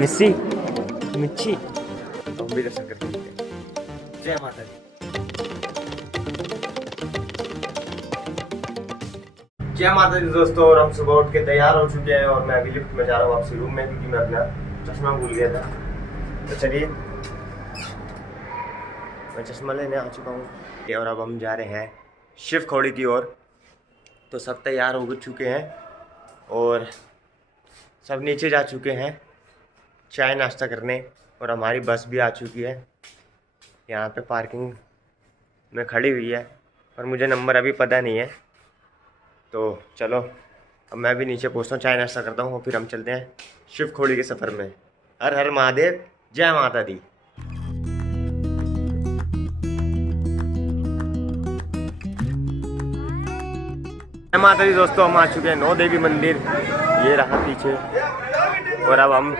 मिस्सी मिच्छी तो हम भी दर्शन करके लेते हैं। जय माता दी। जय माता दी दोस्तों। और हम सुबह उठ के तैयार हो चुके हैं और मैं अभी लिफ्ट में जा रहा हूँ वापसी रूम में, क्योंकि मैं अपना चश्मा भूल गया था। तो चलिए मैं चश्मा लेने आ चुका हूँ और अब हम जा रहे हैं शिव खोड़ी की ओर। तो सब तैयार हो चुके हैं और सब नीचे जा चुके हैं चाय नाश्ता करने, और हमारी बस भी आ चुकी है। यहाँ पे पार्किंग में खड़ी हुई है, पर मुझे नंबर अभी पता नहीं है। तो चलो अब मैं भी नीचे पहुँचता हूँ, चाय नाश्ता करता हूँ और फिर हम चलते हैं शिव खोड़ी के सफ़र में। हर हर महादेव, जय माता दी। जय माता दी दोस्तों। हम आ चुके हैं नौ देवी मंदिर, ये रहा पीछे। और अब हम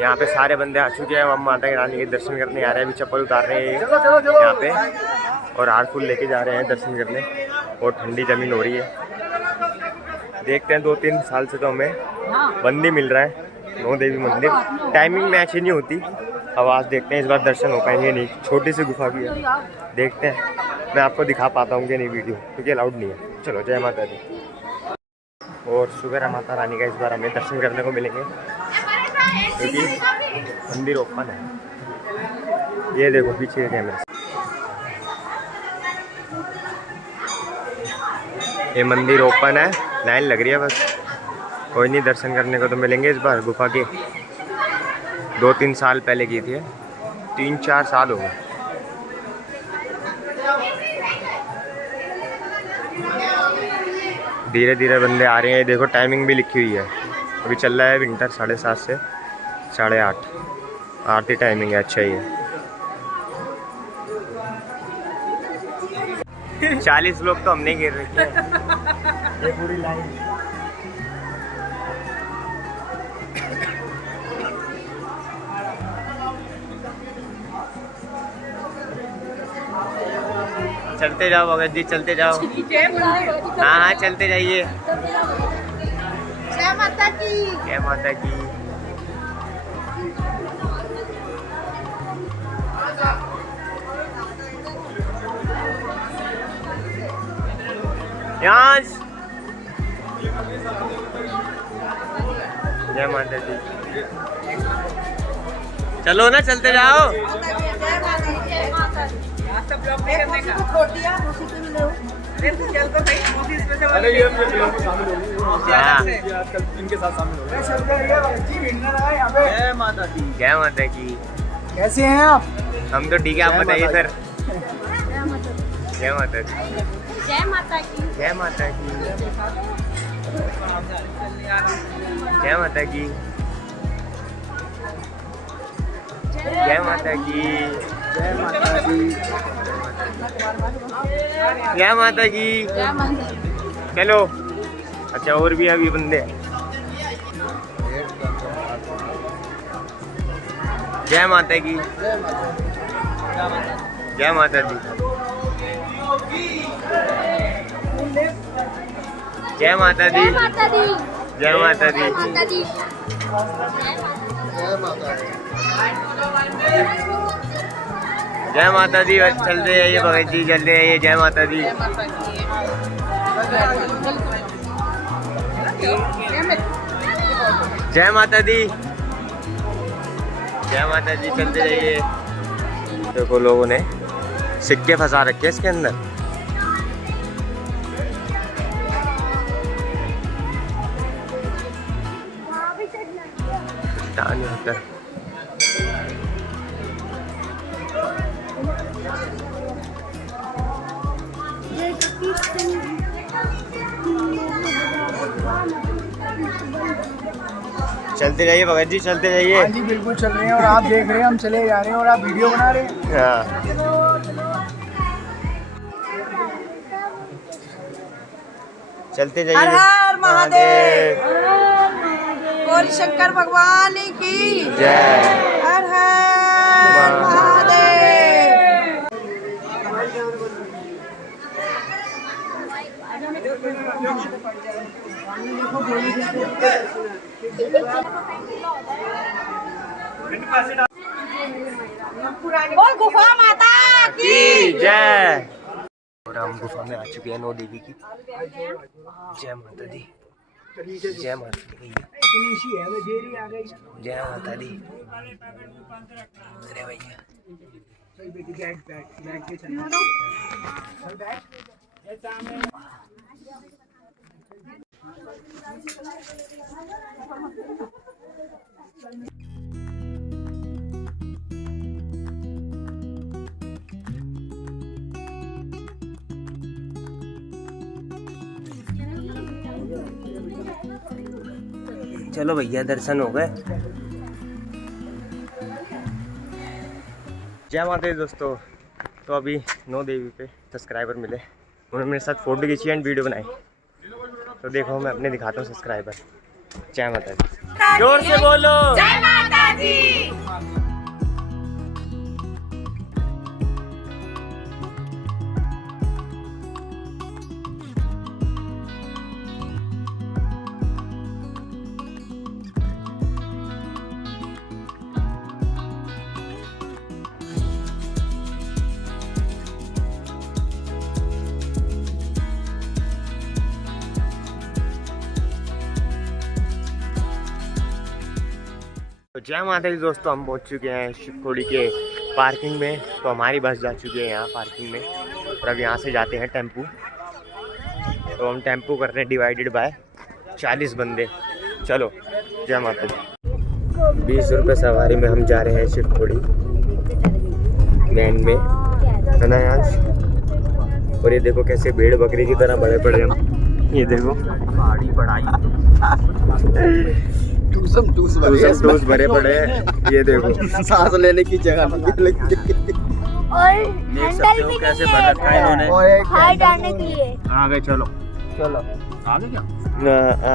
यहाँ पे सारे बंदे आ चुके हैं। अब हम माता रानी के दर्शन करने आ रहे हैं। अभी चप्पल उतार रहे हैं यहाँ पे और हार फूल लेके जा रहे हैं दर्शन करने। और ठंडी ज़मीन हो रही है। देखते हैं 2-3 साल से तो हमें बंद ही मिल रहा है नौ देवी मंदिर। टाइमिंग मैच ही नहीं होती। अब आज देखते हैं इस बार दर्शन हो पाएंगे नहीं। छोटी सी गुफा भी है, देखते हैं मैं आपको दिखा पाता हूँ कि नहीं वीडियो, क्योंकि अलाउड नहीं है। चलो जय माता दी। और शुक्र है माता रानी का इस बार हमें दर्शन करने को मिलेंगे, क्योंकि मंदिर ओपन है। ये देखो पीछे के कैमरे, ये मंदिर ओपन है, लाइन लग रही है बस। कोई नहीं, दर्शन करने को तो मिलेंगे इस बार। गुफा के 2-3 साल पहले की थी, 3-4 साल हो गए। धीरे धीरे बंदे आ रहे हैं। देखो टाइमिंग भी लिखी हुई है, अभी चल रहा है विंटर 7:30 से 8:30 आरती टाइमिंग है। अच्छा ही है। 40 लोग तो हमने गिर रखे हैं। ये पूरी लाइन चलते जाओ भगत जी, चलते जाओ। हाँ हाँ चलते जाइए। जय माता की। जय माता की। यस जय माता दी। चलो ना, चलते जाओ। इनके साथ शामिल हो। जय माता दी। जय माता की। कैसे हैं आप? हम तो ठीक है, आप बताइए सर। जय माता दी। जय माता की। जय माता की। जय माता की। जय माता की। जय माता दी। जय माता की। जय माता। चलो। अच्छा और भी अभी बंदे। जय माता की। जय माता दी। जय माता दी। जय माता दी। जय माता दी। माता दी। जय माता दी। चलते जाइए भगत जी, चलते जाइए। जय माता दी। जय माता दी। जय माता दी। चलते जाइए। देखो लोगों ने सिक्के फंसा रखे हैं इसके अंदर। नहीं होता। चलते जाइए भगत जी, चलते जाइए। हाँ जी बिल्कुल चल रहे हैं, और आप देख रहे हैं हम चले जा रहे हैं और आप वीडियो बना रहे हैं। हाँ। चलते जाइए। हर हर महादेव। गौरी शंकर भगवान की जय। हर हर महादेव। बोल गुफा माता की जय। और हम गुफा में आ चुके हैं नौ देवी की। जय माता दी, जय माता दी भैया, जय माता दी। अरे भैया चलो भैया दर्शन हो गए। जय माता दी दोस्तों। तो अभी नौ देवी पे सब्सक्राइबर मिले, उन्होंने मेरे साथ फोटो खींची एंड वीडियो बनाई। तो देखो मैं अपने दिखाता हूँ सब्सक्राइबर। जय माता दी, जोर से बोलो जय माता दी। तो जय माता दी दोस्तों, हम पहुंच चुके हैं शिवखोड़ी के पार्किंग में। तो हमारी बस जा चुकी है यहाँ पार्किंग में और अब यहाँ से जाते हैं टेम्पू। तो हम टेम्पू कर रहे हैं डिवाइडेड बाय 40 बंदे। चलो जय माता दी। 20 रुपये सवारी में हम जा रहे हैं शिवखोड़ी वैन में, है ना यार। और ये देखो कैसे भेड़ बकरी की तरह बड़े पड़े हम। ये देखो पहाड़ी पढ़ाई टूस भरे पड़े हैं। ये देखो सांस लेने की जगह नहीं लगती। और हैंडल भी कैसे भर रखा है इन्होंने हाथ डालने के लिए। आगे चलो चलो आगे क्या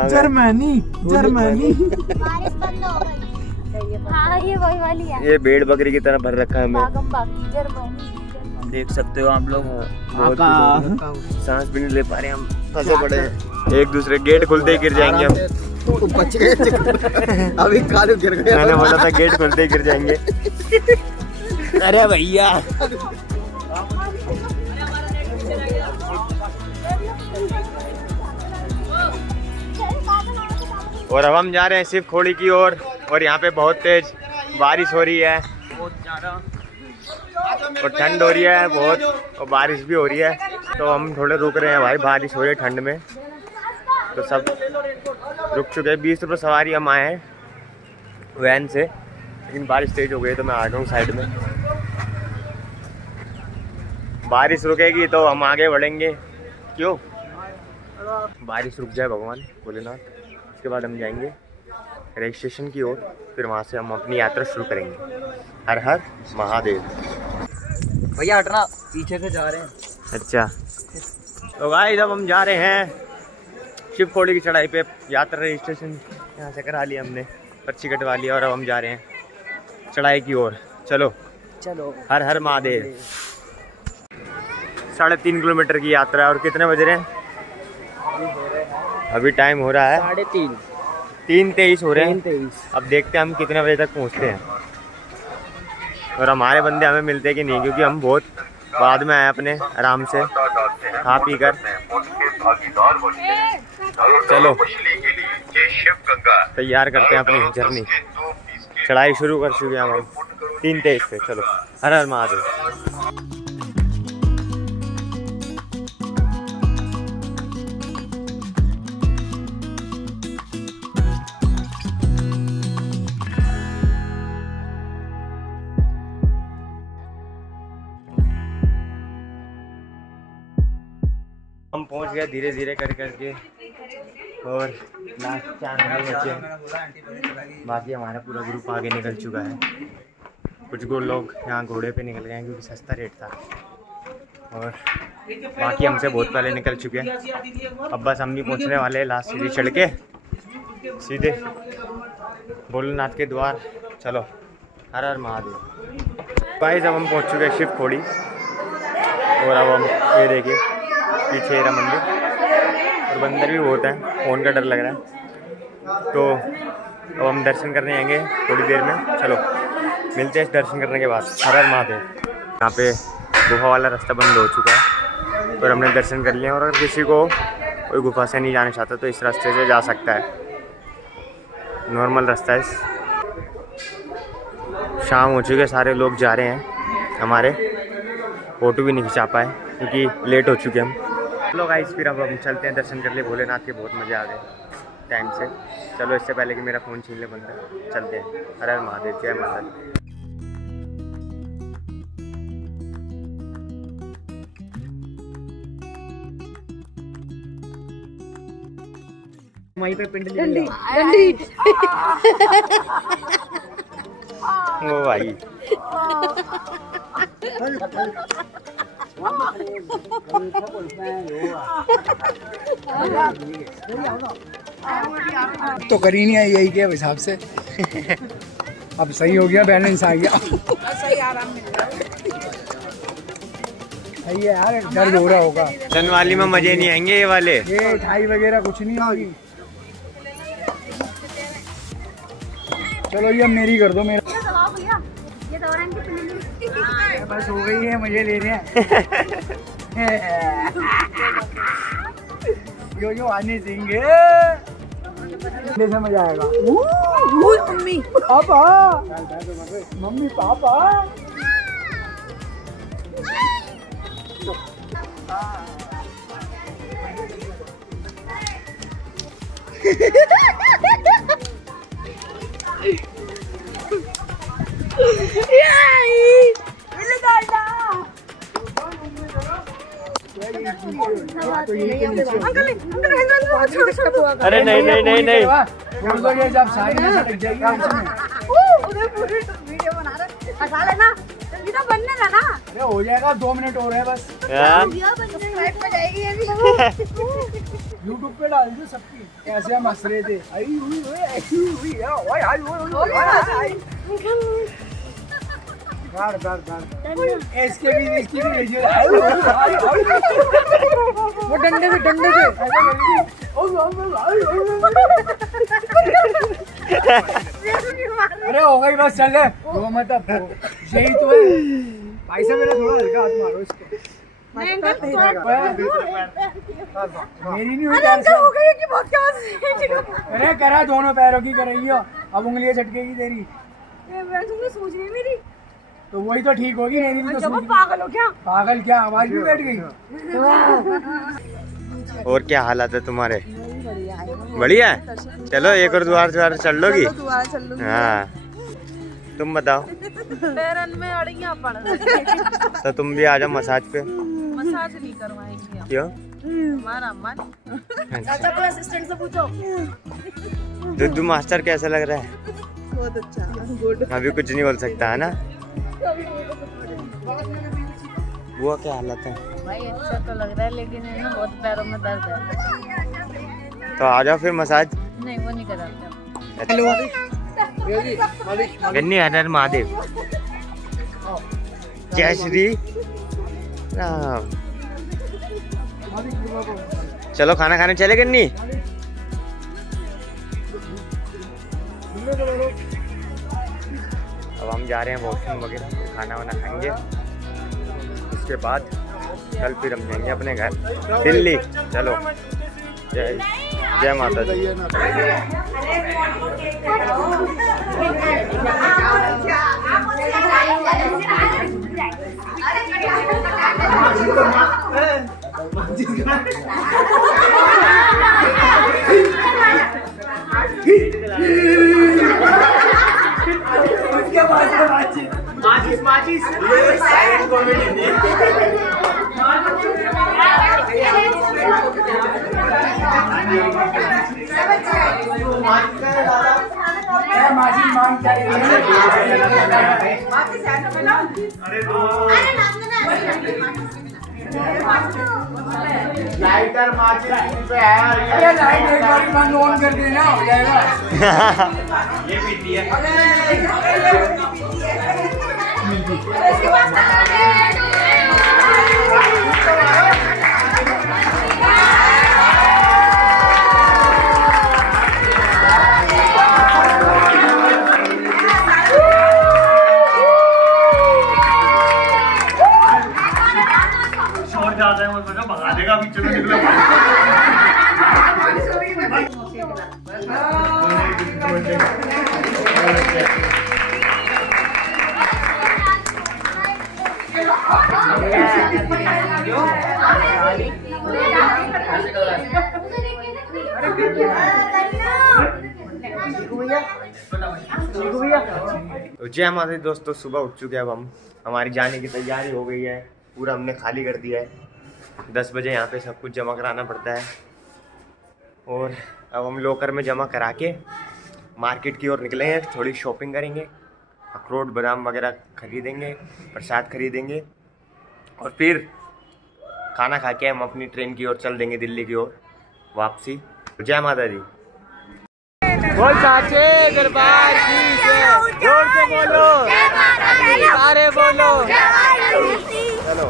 जर्मनी बारिश बंद हो गई। हाँ ये वही वाली है। ये भेड़ बकरी की तरह भर रखा है हमें। बागम बाकी जर्मनी देख सकते हो आप लोग। सांस भी नहीं ले पा रहे हम, फंसे पड़े हैं एक दूसरे। गेट खुलते ही गिर जाएंगे हम। बच गए अभी कालू गिर गए। मैंने बोला था गेट खुलते ही गिर जाएंगे। अरे भैया और अब हम जा रहे हैं शिवखोड़ी की ओर। और यहाँ पे बहुत तेज बारिश हो रही है, बहुत ज़्यादा, और ठंड हो रही है बहुत, और बारिश भी हो रही है। तो हम थोड़े रुक रहे हैं भाई, बारिश हो रही है ठंड में। तो सब रुक चुके हैं। 20 रुपये सवारी हम आए हैं वैन से, लेकिन बारिश तेज हो गई तो मैं आ रहा हूँ साइड में। बारिश रुकेगी तो हम आगे बढ़ेंगे। क्यों बारिश रुक जाए भगवान भोलेनाथ, उसके बाद हम जाएंगे रेल स्टेशन की ओर। फिर वहाँ से हम अपनी यात्रा शुरू करेंगे। हर हर महादेव। भैया हटना, पीछे से जा रहे हैं। अच्छा तो भाई जब हम जा रहे हैं शिवखोड़ी की चढ़ाई पे, यात्रा रजिस्ट्रेशन यहाँ से करा लिया हमने, पर्ची कटवा लिया और अब हम जा रहे हैं चढ़ाई की ओर। चलो चलो हर हर महादेव। 3.5 किलोमीटर की यात्रा है। और कितने बज रहे हैं अभी? टाइम हो रहा है 3:23 हो रहे हैं। अब देखते हैं हम कितने बजे तक पहुँचते हैं और हमारे बंदे हमें मिलते हैं कि नहीं, क्योंकि हम बहुत बाद में आए अपने आराम से खा पी कर। चलो तैयार करते हैं अपनी जर्नी। चढ़ाई शुरू कर चुके हैं हम 3:23 से। चलो हर हर महादेव। हम पहुंच गए धीरे धीरे कर करके और लास्ट 4 मिनट बचे। बाकी हमारा पूरा ग्रुप आगे निकल चुका है। कुछ लोग यहाँ घोड़े पे निकल गए हैं क्योंकि सस्ता रेट था, और बाकी हमसे बहुत पहले निकल चुके हैं। अब बस हम भी पहुँचने वाले हैं लास्ट सीढ़ी चढ़ के सीधे भोलेनाथ के द्वार। चलो हर हर महादेव। भाई जब हम पहुँच चुके हैं शिवखोड़ी, और अब हम ये देखिए पीछे मंदिर। और बंदर भी बहुत है, फ़ोन का डर लग रहा है। तो अब हम दर्शन करने आएंगे थोड़ी देर में। चलो मिलते हैं दर्शन करने के बाद। हर हर महादेव। यहाँ पे गुफा वाला रास्ता बंद हो चुका है और हमने दर्शन कर लिए। और अगर किसी को कोई गुफा से नहीं जाना चाहता तो इस रास्ते से जा सकता है, नॉर्मल रास्ता है। शाम हो चुकी है, सारे लोग जा रहे हैं। हमारे फ़ोटो भी नहीं खिंचा पाए क्योंकि लेट हो चुके हम लोग। गाइस फिर अब हम चलते हैं दर्शन कर ले भोलेनाथ के। बहुत मज़े आ गए टाइम से। चलो इससे पहले कि मेरा फ़ोन छीन ले बंदा, चलते हैं। हर हर महादेव, जय माता दी। वहीं पे पिंड डंडी डंडी ओ भाई तो करी नहीं आई यही के हिसाब से। अब सही हो गया, बैलेंस आ गया। सही आराम मिल रहा सही है यार, दर्द हो रहा होगा। सन वाली में मजे नहीं आएंगे ये वाले। ये ठाई वगैरह कुछ नहीं होगी। चलो ये मेरी कर दो। मेरा बस हो गई है, मजे ले रहे हैं। यो आने देंगे, से मजा आएगा। Mummy papa, mummy papa. अरे नहीं नहीं नहीं नहीं, जब सारी लग जाएगी वीडियो बना रहे हंसा लेना, जल्दी तो बनने लगा। हो जाएगा, 2 मिनट हो रहे हैं बस। लाइफ में जाएगी ये भी। यूट्यूब पे डाल दो सबकी, कैसे हम हंस रहे थे। इसके भी इसकी भी वो डंडे से अरे हो गई बस, चल वो मतलब यही तो है भाई साहब। मेरा थोड़ा हल्का हाथ मारो इसको। मेरी नहीं हुई हो गई कि बहुत क्या। अरे करा दोनों पैरों की कर रही हो, अब उंगलियां झटकेगी तेरी। तुमने सोच रही मेरी, तो वही तो ठीक होगी। मेरी भी तो पागल हो क्या? पागल क्या, आवाज भी बैठ गई। और क्या हालात है तुम्हारे? बढ़िया है। चलो एक और द्वार चल लोगी? हाँ तुम बताओ। पैरन में अड़ियां पड़ रही। तो तुम भी आ जाओ मसाज पे। मसाज नहीं करवाएंगे। क्यों? हमारा मन। चाचा को असिस्टेंट से पूछो। दुद्धू मास्टर कैसा लग रहा है? बहुत अच्छा, गुड। अभी कुछ नहीं बोल सकता है ना। वो क्या हालत है भाई? अच्छा तो लग रहा है लेकिन है ना, बहुत पैरों में दर्द है। तो आ जाओ फिर मसाज। नहीं वो नहीं कराते। गन्नी हर हर महादेव, जय श्री राम। चलो खाना खाने चले गन्नी। अब हम जा रहे हैं वॉशरूम वगैरह, खाना वाना खाएंगे। उसके बाद कल फिर हम जाएंगे अपने घर दिल्ली। चलो जय जय माता दी। माचिस साइलेंट कॉमेडी। लाइटर माचिस पे है। अरे लाइट एक बार बंद ऑन कर देना, हो जाएगा। ये पीती है। तो जय माता दी दोस्तों, सुबह उठ चुके हैं अब हम। हमारी जाने की तैयारी हो गई है, पूरा हमने खाली कर दिया है। 10 बजे यहाँ पे सब कुछ जमा कराना पड़ता है और अब हम लॉकर में जमा करा के मार्केट की ओर निकले हैं। थोड़ी शॉपिंग करेंगे, अखरोट बादाम वगैरह खरीदेंगे, प्रसाद खरीदेंगे और फिर खाना खा के हम अपनी ट्रेन की ओर चल देंगे दिल्ली की ओर वापसी। जय माता दी। बोल साचे दरबार की जय, जोर से बोलो, सारे बोलो। चलो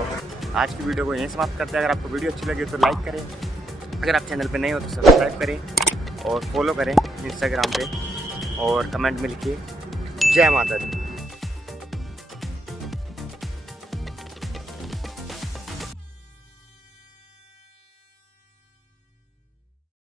आज की वीडियो को यहीं समाप्त करते हैं। अगर आपको वीडियो अच्छी लगे तो लाइक करें, अगर आप चैनल पे नए हो तो सब्सक्राइब करें और फॉलो करें इंस्टाग्राम पे और कमेंट में लिखिए जय माता दी।